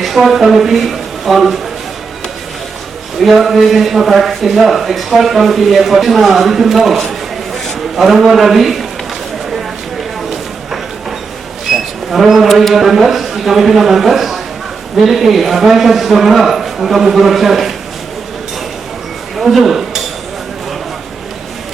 expert committee on reorganization of acts in the expert committee ఏర్పడిన అతిథుల్లో RAMA Ravi గారు members, ఈ కమిటీలో members. వీరికి అడ్వైజర్స్ కూడా ఇంకా ముగ్గురు వచ్చారు. ఈరోజు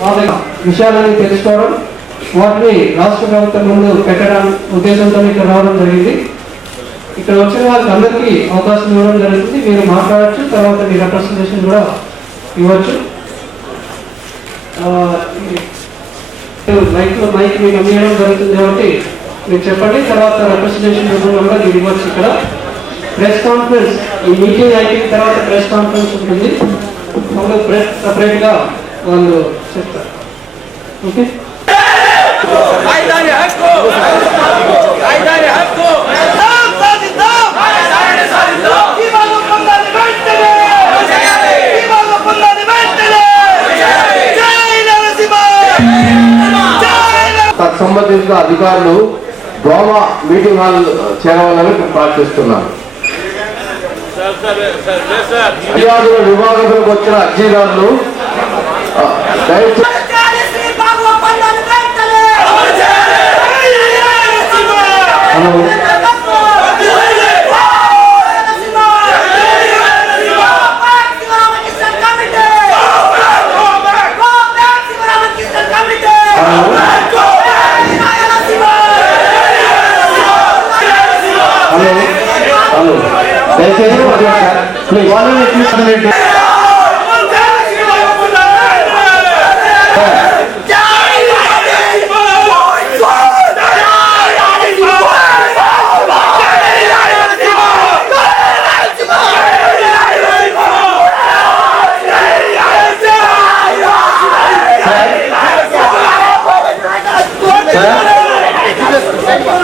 వాళ్ళ విషయాలని తెలుసుకోవడం, వాటిని రాష్ట్ర ప్రభుత్వం ముందు పెట్టడం ఉద్దేశంతో ఇక్కడ రావడం జరిగింది. ఇక్కడ వచ్చిన వాళ్ళకి అందరికీ అవకాశం ఇవ్వడం జరుగుతుంది. మీరు మాట్లాడచ్చు, తర్వాత మీ రిప్రజెంటేషన్ కూడా ఇవ్వచ్చు. మైక్ మీకు అందించడం జరుగుతుంది కాబట్టి మీరు చెప్పండి, తర్వాత రిప్రజెంటేషన్ కూడా మీరు ఇవ్వచ్చు. ఇక్కడ ప్రెస్ కాన్ఫరెన్స్, ఈ మీటింగ్ అయిపోయిన తర్వాత ప్రెస్ కాన్ఫరెన్స్ ఉంటుంది. వాళ్ళు ప్రెస్ సపరేట్గా వాళ్ళు చెప్తారు. ఓకే, సంబంధించిన అధికారులు గోవా మీటింగ్ హాల్ చేరవాలని ప్రార్థిస్తున్నాను. ఫిర్యాదుల విభాగంలోకి వచ్చిన అర్జీదారులు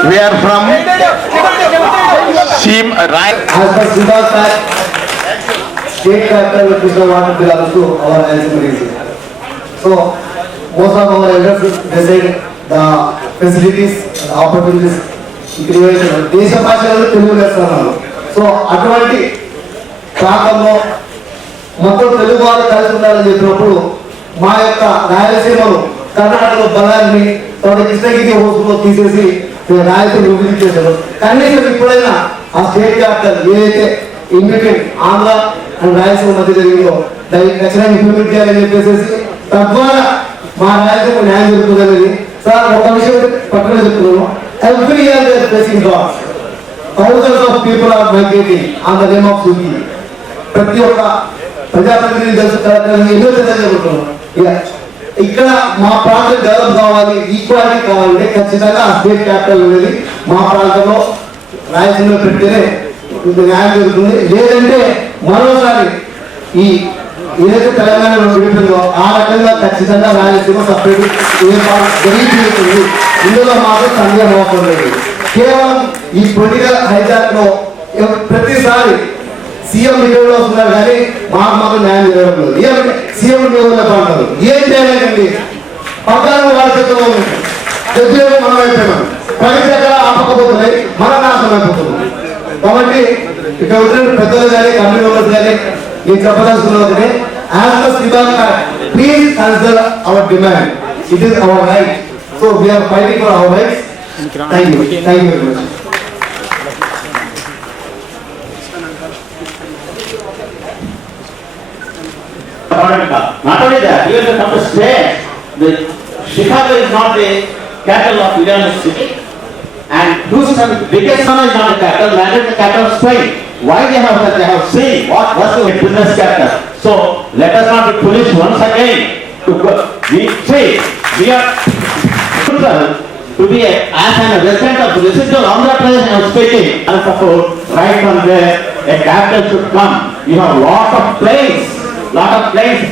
we are from SHIVA, right? As per SHIVA Act, state capital KRISHNA water belongs to our Rayalaseema region. So most of our elders they said the facilities, the opportunities creation. దేశ భాషలో తెలుగు చేస్తున్నారు. So అటువంటి ప్రాంతంలో మొత్తం తెలుగు వాళ్ళు కలిసి ఉండాలని చెప్పినప్పుడు మా యొక్క రాయలసీమలో కర్ణాటకలో బలాన్ని తర్వాత కృష్ణగిరి హోస్లో తీసేసి రాయలసీమ విభజన చేశారు. కనీసం ఇప్పుడైనా ఆ స్టేట్ క్యాపిటల్ ఏదైతే in between Andhra and Rayalaseema మధ్య జరిగిందో దాన్ని ఖచ్చితంగా ఇంప్లిమెంట్ చేయాలని చెప్పేసి తద్వారా మా రాయలసీమ న్యాయం జరుగుతుందనేది. సార్ ఒక విషయం పక్కన చెప్తున్నాను. Every year they are facing jobs. Thousands of people are migrating on the name of Swiggy. ప్రతి ఒక్క ప్రజాప్రతినిధి ఎన్నో జరుగుతున్నాం. ఇక్కడ మా ప్రాంతం డెవలప్ కావాలి, ఈక్వాలిటీ కావాలంటే ఖచ్చితంగా స్టేట్ క్యాపిటల్ అనేది మా ప్రాంతంలో రాయలసీమలో పెడితేనే న్యాయం జరుగుతుంది. లేదంటే మరోసారి ఈ ఏదైతే తెలంగాణలో విడిపోయిందో ఆ రకంగా ఖచ్చితంగా రాయలసీమ సపరేట్ ఏర్పాటు జరిగిపోతుంది. ఇందులో మాత్రం సందేహం అవసరం లేదు. కేవలం ఈ పొలిటికల్ హైజాక్ లో ప్రతిసారి సీఎం నియోజకవర్గంలో వస్తున్నారు కానీ మాకు మాత్రం న్యాయం జరగడం లేదు. సీఎం నియోజకవర్గంలో అంటారు ఏం చేయాలండి? పద్నాలుగు వాళ్ళ చేతుల్లో ఉంది, దగ్గర మనం అయిపోయినాం. ప్రగతి ఎక్కడ ఆపకపోతున్నాయి, మన నాశనం అయిపోతున్నాం. కాబట్టి ఇక్కడ వచ్చిన పెద్దలు కానీ కమిటీ మెంబర్స్ కానీ నేను చెప్పదలుచుకున్నది as per SHIVA please consider our demand. It is our right. So we are fighting for our rights. Thank you very much. Not only that, even the come to state, the Chicago is not the capital of United City, and Houston, biggest one, is not the capital. London is the capital of Spain. Why they have that? They have seen what was the business capital. So let us not be foolish once again. We say we are to be as a resident of the residual Andhra Pradesh. I am speaking and support right from there a capital should come. You have lot of plains,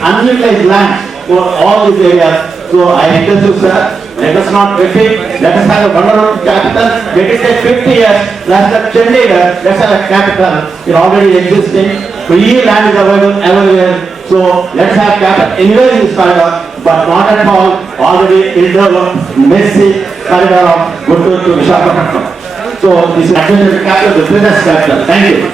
unutilized land for all these areas. So I request you, sir, let us not repeat. Let us have a wonderful capital. Let it take 50 years. Let's have Chandigarh. Let's have a capital. It's already existing. Free land is available everywhere. So let's have capital anywhere in this corridor, but not at all already in the messy corridor of Kurnool to Visakhapatnam. So this is the capital, the business capital. Thank you.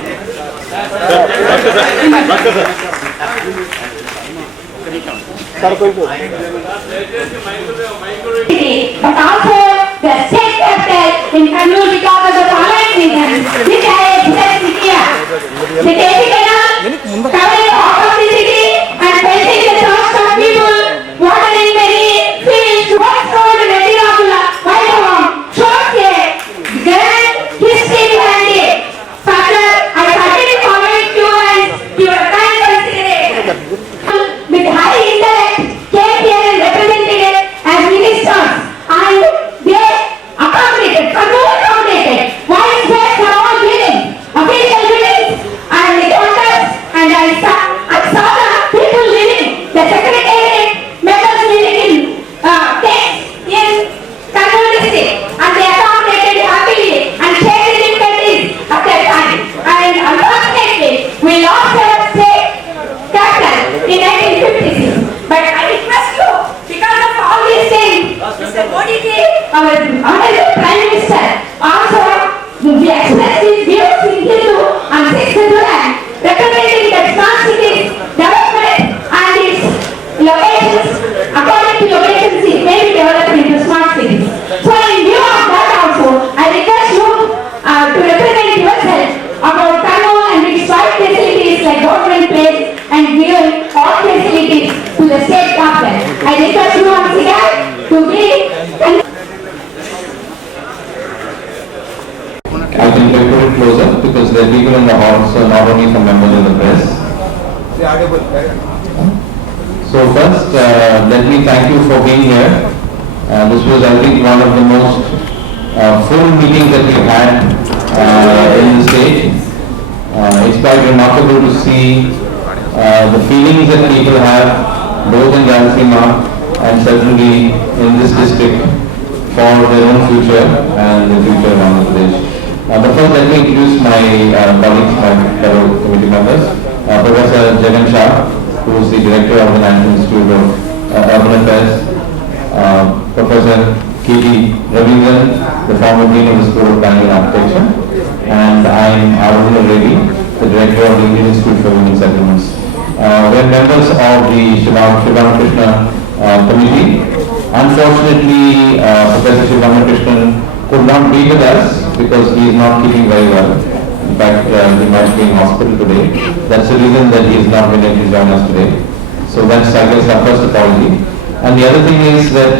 But also the state capital in Kurnool because of the following reasons. This area is here. The Delhi Canal covering half of the city and facing the thirst of people, watering many fields, what's called the Rayalaseema, shows a grand history behind it. Further, I certainly follow it to and your kind consideration. With high intellect, came here and represented it as ministers, and they accommodated, while space are all buildings, official buildings, and the counters, and I saw the people living, the secretariat members living in tents in Kurnool district, and they accommodated happily and shared difficulties at that time. And unfortunately, we lost our state capital in 1956. But I request you, because of all these things, Mr. Modi ji, our honorable Prime Minister, also we express his views in Hindu on 6th July, recommending that smart cities development and its locations, according to locations, it may be developed into smart cities. So in view of that also, I request you to represent yourself about Kurnool and its five facilities like government place and give all facilities to the state government. I request you once again to be. I can get it closer because there are people in the hall, so not only some members of the press. So first, let me thank you for being here. This was, I think, one of the most full meetings that we've had in the state. It's quite remarkable to see the feelings that people have, both in Rayalaseema and certainly in this district, for their own future and the future of Andhra Pradesh. But first, let me introduce my colleagues, my fellow committee members. Professor Jagan Shah, who is the Director of the National Institute of Urban Affairs. Professor K.D. Ravindran, the former Dean of the School of Planning and Architecture. And I am Aruna Reddy, the Director of the Indian Institute for Human Settlements. We are members of the KRISHNA committee. Unfortunately, Professor Krishnan could not be with us because he is not keeping very well. In fact, he might be in hospital today. That's the reason that he is not willing to join us today. So that's, I guess, our first apology. And the other thing is that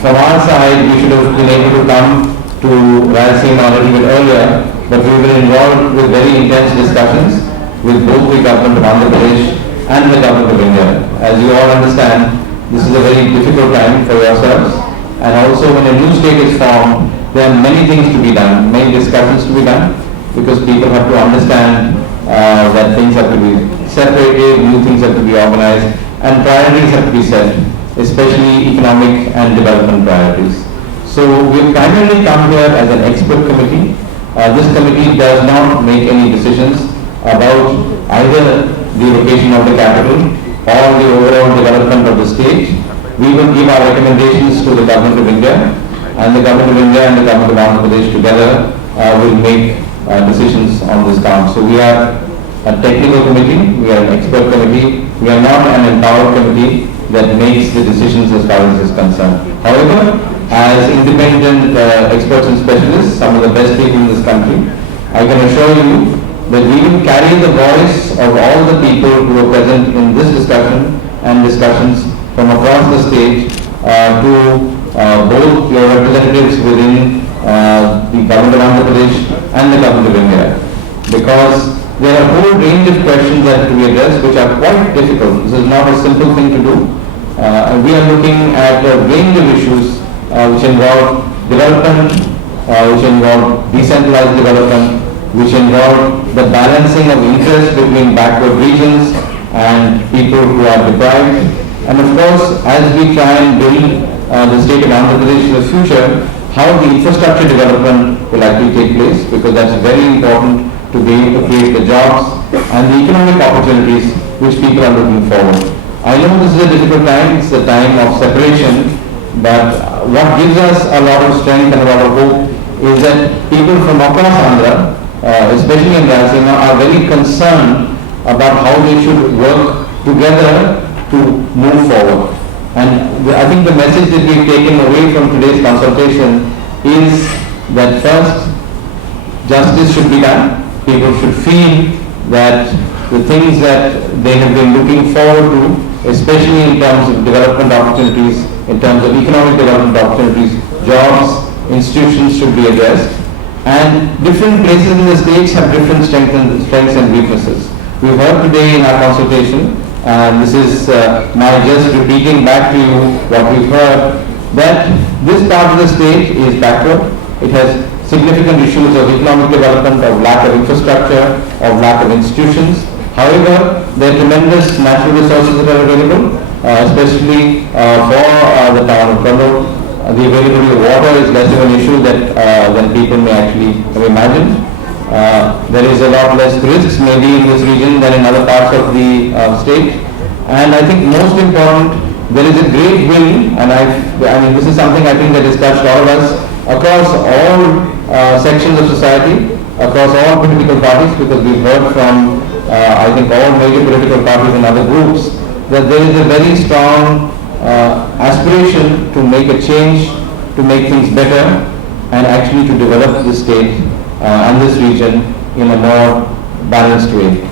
from our side, we should have been able to come to Rayalaseema a little bit earlier, but we've been involved with very intense discussions with both the government of Andhra Pradesh and the government of India. As you all understand, this is a very difficult time for yourselves, and also when a new state is formed, there are many things to be done, many discussions to be done, because people have to understand that things have to be separated, new things have to be organized, and priorities have to be set, especially economic and development priorities. So we've primarily come here as an expert committee. This committee does not make any decisions about either the location of the capital or the overall development of the state. We will give our recommendations to the Government of India, and the Government of India and the Government of Andhra Pradesh together will make decisions on this count. So we are a technical committee, we are an expert committee, we are not an empowered committee that makes the decisions as far as this is concerned. However, as independent experts and specialists, some of the best people in this country, I can assure you that we will carry the voice of all the people who are present in this discussion and discussions from across the state to both your representatives within the Government of Andhra Pradesh and the Government of India. Because there are a whole range of questions that have to be addressed which are quite difficult. This is not a simple thing to do. We are looking at a range of issues which involve development, which involve decentralized development, which involve the balancing of interest between backward regions and people who are deprived. And of course, as we try and build the state of Andhra Pradesh in the future, how the infrastructure development will actually take place, because that's very important to be able to create the jobs and the economic opportunities which people are looking forward. I know this is a difficult time, it's a time of separation, but what gives us a lot of strength and a lot of hope is that people from across Andhra, especially in Rayalaseema, are very concerned about how they should work together to move forward. And I think the message that we've taken away from today's consultation is that first, justice should be done. People should feel that the things that they have been looking forward to, especially in terms of development opportunities, in terms of economic development opportunities, jobs, institutions should be addressed. And different places in the states have different strengths and weaknesses. We've heard today in our consultation, and this is my just repeating back to you what we've heard, that this part of the state is backward. It has significant issues of economic development, of lack of infrastructure, of lack of institutions. However, there are tremendous natural resources that are available, especially for the town of Kurnool. The availability of water is less of an issue than people may actually have imagined. There is a lot less risks maybe in this region than in other parts of the state. And I think most important, there is a great will, and I mean this is something I think that has touched all of us across all sections of society, across all political parties, because we've heard from I think all major political parties and other groups that there is a very strong aspiration to make a change, to make things better, and actually to develop the state and this region in a more balanced way.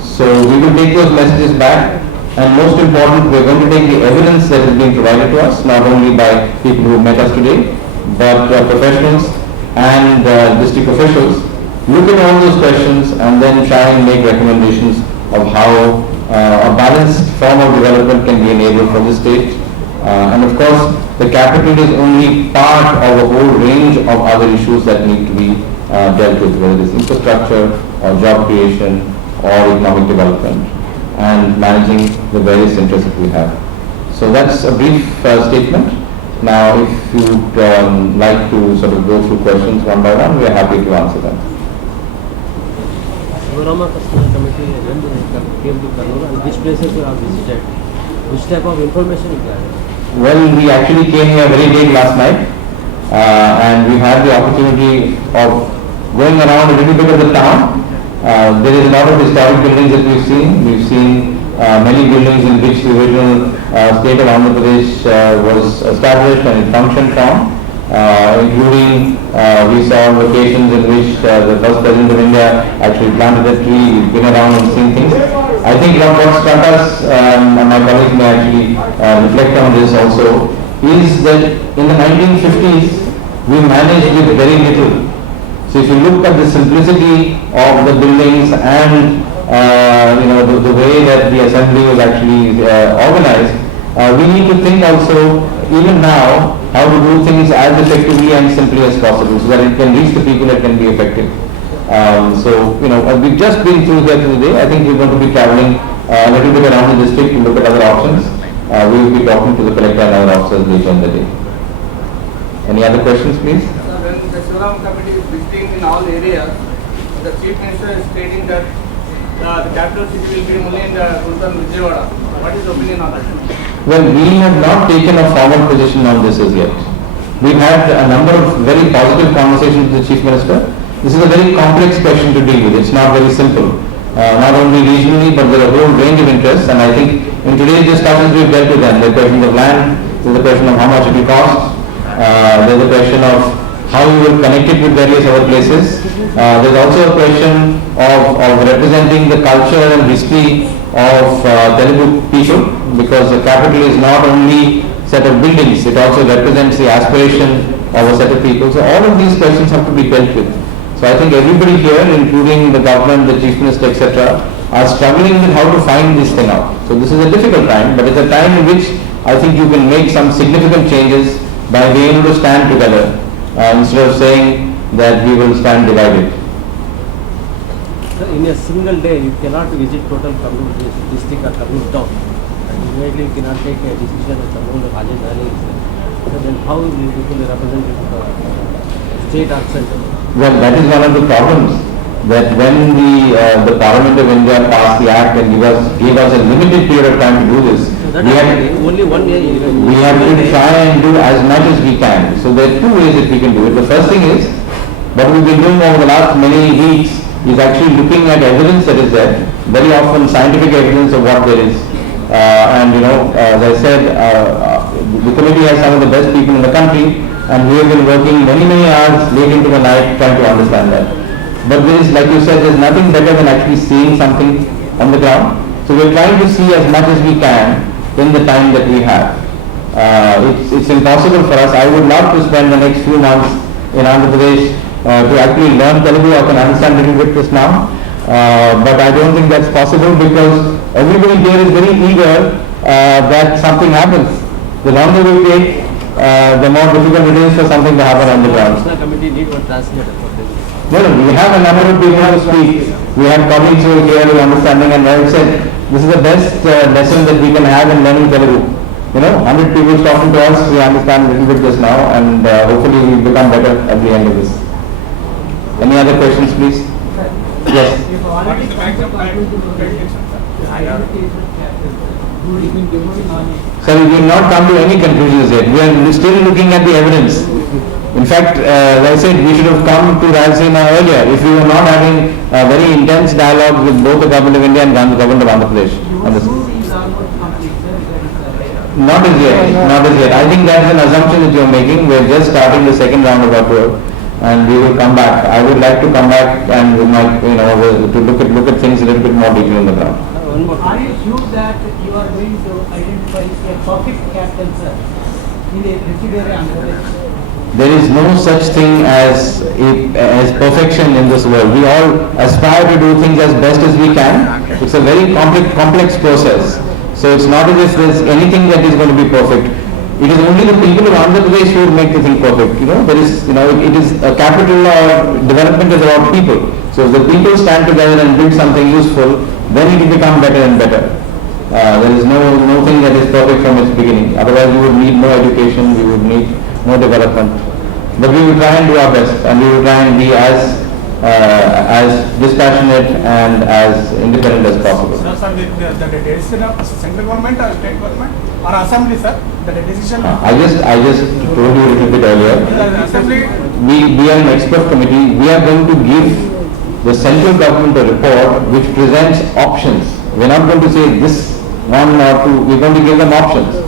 So we will take those messages back, and most important, we are going to take the evidence that is being provided to us, not only by people who met us today, but professionals and district officials. Look at all those questions and then try and make recommendations of how a balanced form of development can be enabled for the state. And of course, the capital is only part of a whole range of other issues that need to be dealt with, whether it is infrastructure or job creation or economic development and managing the various interests that we have. So that's a brief statement. Now, if you'd like to sort of go through questions one by one, we are happy to answer them. RAMA committee when came to Kurnool and which places you have visited? Which type of information you got? Well, we actually came here very late last night and we had the opportunity of going around a little bit of the town. There is a lot of historic buildings that we've seen. We've seen many buildings in which the original state of Andhra Pradesh was established and it functioned from. Including we saw locations in which the first president of India actually planted a tree. We've been around and seen things. I think what struck us, and my colleagues may actually reflect on this also, is that in the 1950s we managed with very little. So if you look at the simplicity of the buildings and the way that the assembly was actually organized, we need to think also even now how to do things as effectively and simply as possible so that it can reach the people that can be effective. We've just been through here today. I think we're going to be traveling a little bit around the district to look at other options. We will be talking to the collector and other officers later in the day. Any other questions, please? When the SHIVA committee is visiting in all areas, the Chief Minister is stating that the capital city will be only in the Kurnool Vijayawada. What is your opinion on that? Well, we have not taken a formal position on this as yet. We've had a number of very positive conversations with the Chief Minister. This is a very complex question to deal with. It's not very simple. Not only regionally, but there are a whole range of interests, and I think in today's discussions we've dealt with them. There's the question of land, there's the question of how much it will cost, there's the question of how you will connect it with various other places. There's also a question of representing the culture and history of Telugu people, because the capital is not only set of buildings, it also represents the aspiration of a set of people. So all of these questions have to be dealt with. So I think everybody here, including the government, the Chief Minister, etc., are struggling with how to find this thing out. So this is a difficult time, but it's a time in which I think you can make some significant changes by being able to stand together instead of saying that we will stand divided. So in a single day, you cannot visit total Kurnool district or Kurnool town. And immediately you cannot take a decision of Kurnool Rajadhani. So then how will you represent the state or center? Well, that is one of the problems. That when the Parliament of India passed the Act and gave us a limited period of time to do this, so we have only 1 year. We have to try and do as much as we can. So there are two ways that we can do it. The first thing is What we've been doing over the last many weeks is actually looking at evidence that is there, very often scientific evidence of what there is. And as I said, the committee has some of the best people in the country, and we have been working many hours late into the night trying to understand that. But there is, like you said, there's nothing better than actually seeing something on the ground. So we're trying to see as much as we can in the time that we have. It's impossible for us. I would love to spend the next few months in Andhra Pradesh to actually learn Telugu. I can understand a little bit this now, but I don't think that's possible because everybody here is very eager that something happens. The longer we take, the more difficult it is for something to happen on the ground. KRISHNA committee need one translator for this. No, we have a number of people to speak. We have colleagues who are here who are understanding, and I said this is the best lesson that we can have in learning Telugu. 100 people talking to us, we understand a little bit just now, and hopefully we become better at the end of this. Any other questions, please? Yes. Sir, we will not come to any conclusions yet. We are still looking at the evidence. In fact, as I said, we should have come to Rayalaseema earlier if we were not having a very intense dialogue with both the government of India and the government of Andhra Pradesh. Not as yet. I think that's an assumption that you're making. We're just starting the second round of our tour, and we will come back. I would like to come back and we might, to look at things a little bit more detail on the ground. Are you sure that you are going to identify a perfect captain, sir, in a residuary Andhra? There is no such thing as perfection in this world. We all aspire to do things as best as we can. It's a very complex process. So it's not as if there's anything that is going to be perfect. It is only the people of Andhra Pradesh who will make the thing perfect. There is, it is a capital or development is about people. So if the people stand together and build something useful, then it will become better and better. There is no thing that is perfect from its beginning. Otherwise we would need no education, we would need no development. But we will try and do our best, and we will try and be as dispassionate and as independent as possible. Sir, the decision of central government or state government or assembly, sir, the decision. I just told you a little bit earlier. Assembly. We are an expert committee. We are going to give the central government a report which presents options. We are not going to say this one or two. We are going to give them options.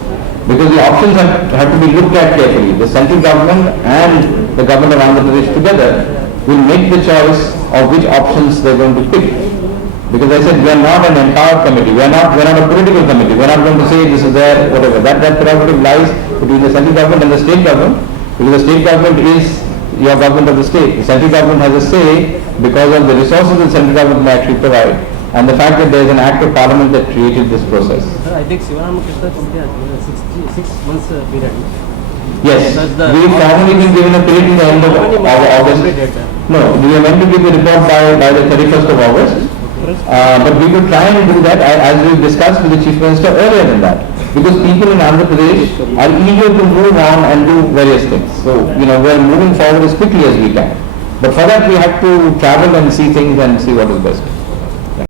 Because the options have to be looked at carefully. The central government and the government of Andhra Pradesh together will make the choice of which options they are going to pick. Because I said we are not an empowered committee. We are not a political committee. We are not going to say this is there, whatever. That prerogative lies between the central government and the state government. Because the state government is your government of the state. The central government has a say because of the resources the central government may actually provide. And the fact that there is an act of parliament that created this process. Sir, I think SHIVA KRISHNA committee has given a 6 months period. Yes, we formally been given a period in the end of August. No, we are meant to give the report by the 31st of August. But we will try and do that as we discussed with the Chief Minister earlier than that. Because people in Andhra Pradesh are eager to move on and do various things. So, we are moving forward as quickly as we can. But for that we have to travel and see things and see what is best.